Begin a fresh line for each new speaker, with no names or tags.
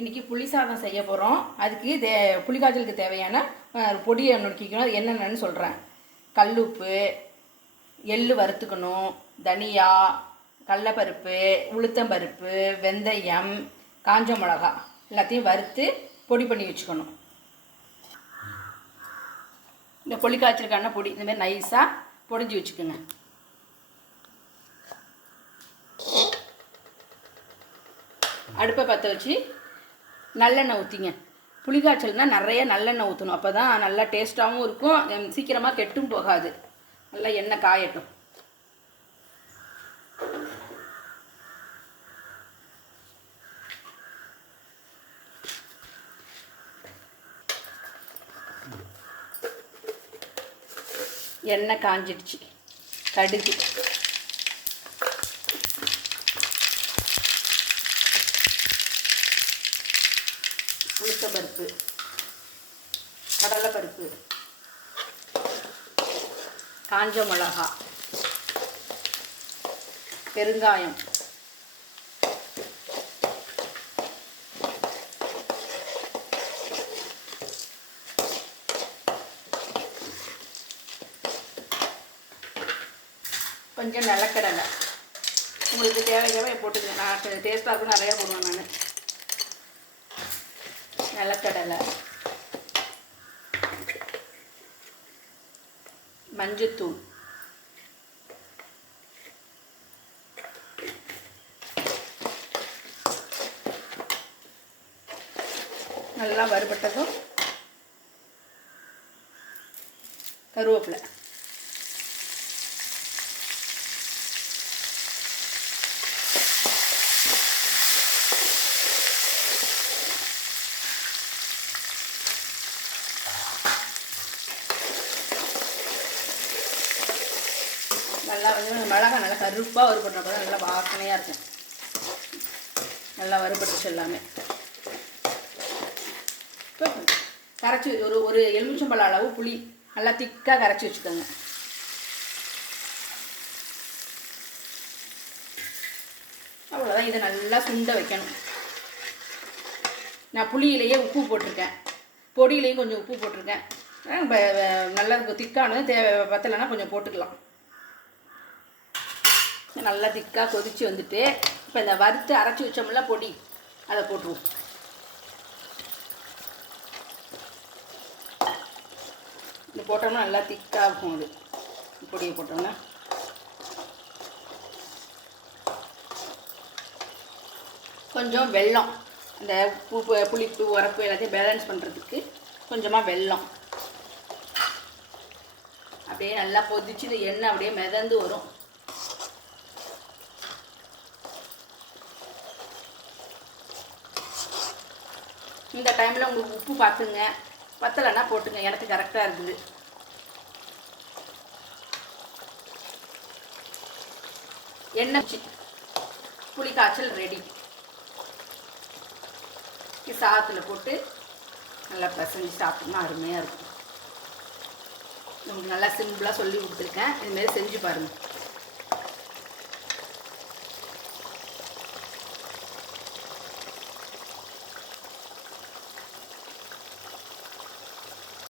இன்றைக்கி புளி சாதம் செய்ய போகிறோம் அதுக்கு தே புளிக்காய்ச்சலுக்கு தேவையான பொடியை நுணுக்கிக்கணும். அது என்னென்னு சொல்கிறேன் கல்லுப்பு எள்ளு வறுத்துக்கணும். தனியா கடலப்பருப்பு உளுத்தம்பருப்பு வெந்தயம் காஞ்ச மிளகா எல்லாத்தையும் வறுத்து பொடி பண்ணி வச்சுக்கணும். இந்த புளி காய்ச்சலுக்கான பொடி இந்தமாதிரி நைஸாக பொடிஞ்சு வச்சுக்கோங்க. அடுப்பை பற்ற வச்சு நல்லெண்ணெய் ஊற்றிங்க புளிக்காய்ச்சல்னால் நிறைய நல்லெண்ணெய் ஊற்றணும் அப்போ தான் நல்லா டேஸ்ட்டாகவும் இருக்கும். சீக்கிரமாக கெட்டும் போகாது. நல்லா எண்ணெய் காயட்டும். எண்ணெய் காஞ்சிடுச்சு. கடுகு. உளுத்தம்பருப்பு கடலைப்பருப்பு காஞ்ச மிளகா பெருங்காயம் கொஞ்சம் நிலக்கடலை. உங்களுக்கு தேவை தேவை போட்டுக்கங்க. நான் டேஸ்ட்டாக இருக்கும் நிறையா போடுவேன் நான். நிலக்கடலை. மஞ்சத்தூள். நல்லா வறுபட்டதும் கருவேப்பிலை. நல்லா மிளகா நல்லா கருப்பாக வறுபடுறப்ப தான் நல்லா வாசனையாக இருக்கும். நல்லா வறுபட்டுச்சு எல்லாமே. கரைச்சி ஒரு ஒரு எலுமிச்சம்பழம் அளவு புளி நல்லா திக்காக கரைச்சி வச்சுக்கோங்க. அவ்வளோதான் இதை நல்லா சுண்ட வைக்கணும். நான் புளியிலேயே உப்பு போட்டிருக்கேன். பொடியிலையும் கொஞ்சம் உப்பு போட்டிருக்கேன். நல்லா திக்கானது தேவை பத்தலைன்னா கொஞ்சம் போட்டுக்கலாம். நல்லா திக்காக கொதித்து வந்துட்டு இப்போ இந்த வறுத்து அரைச்சி வச்சோம்ல பொடி அதை போட்டுருவோம். இது போட்டோம்னா நல்லா திக்காக இருக்கும் அது. பொடியை போட்டோம்னா. கொஞ்சம் வெல்லம் இந்த உப்பு புளிப்பு உரப்பு எல்லாத்தையும் பேலன்ஸ் பண்ணுறதுக்கு கொஞ்சமாக வெல்லம். அப்படியே நல்லா கொதிச்சு இந்த எண்ணெய் அப்படியே மிதந்து வரும். இந்த டைமில் உங்களுக்கு உப்பு பார்த்துங்க பத்தலைன்னா போட்டுங்க. எனக்கு கரெக்டாக இருக்குது. எண்ணெய் புளி காய்ச்சல் ரெடி சாதத்தில் போட்டு நல்லா பசங்க சாப்பிட்டோம்னா அருமையாக இருக்கும். உங்களுக்கு நல்லா சிம்பிளாக சொல்லி கொடுத்துருக்கேன். இதுமாரி செஞ்சு பாருங்கள்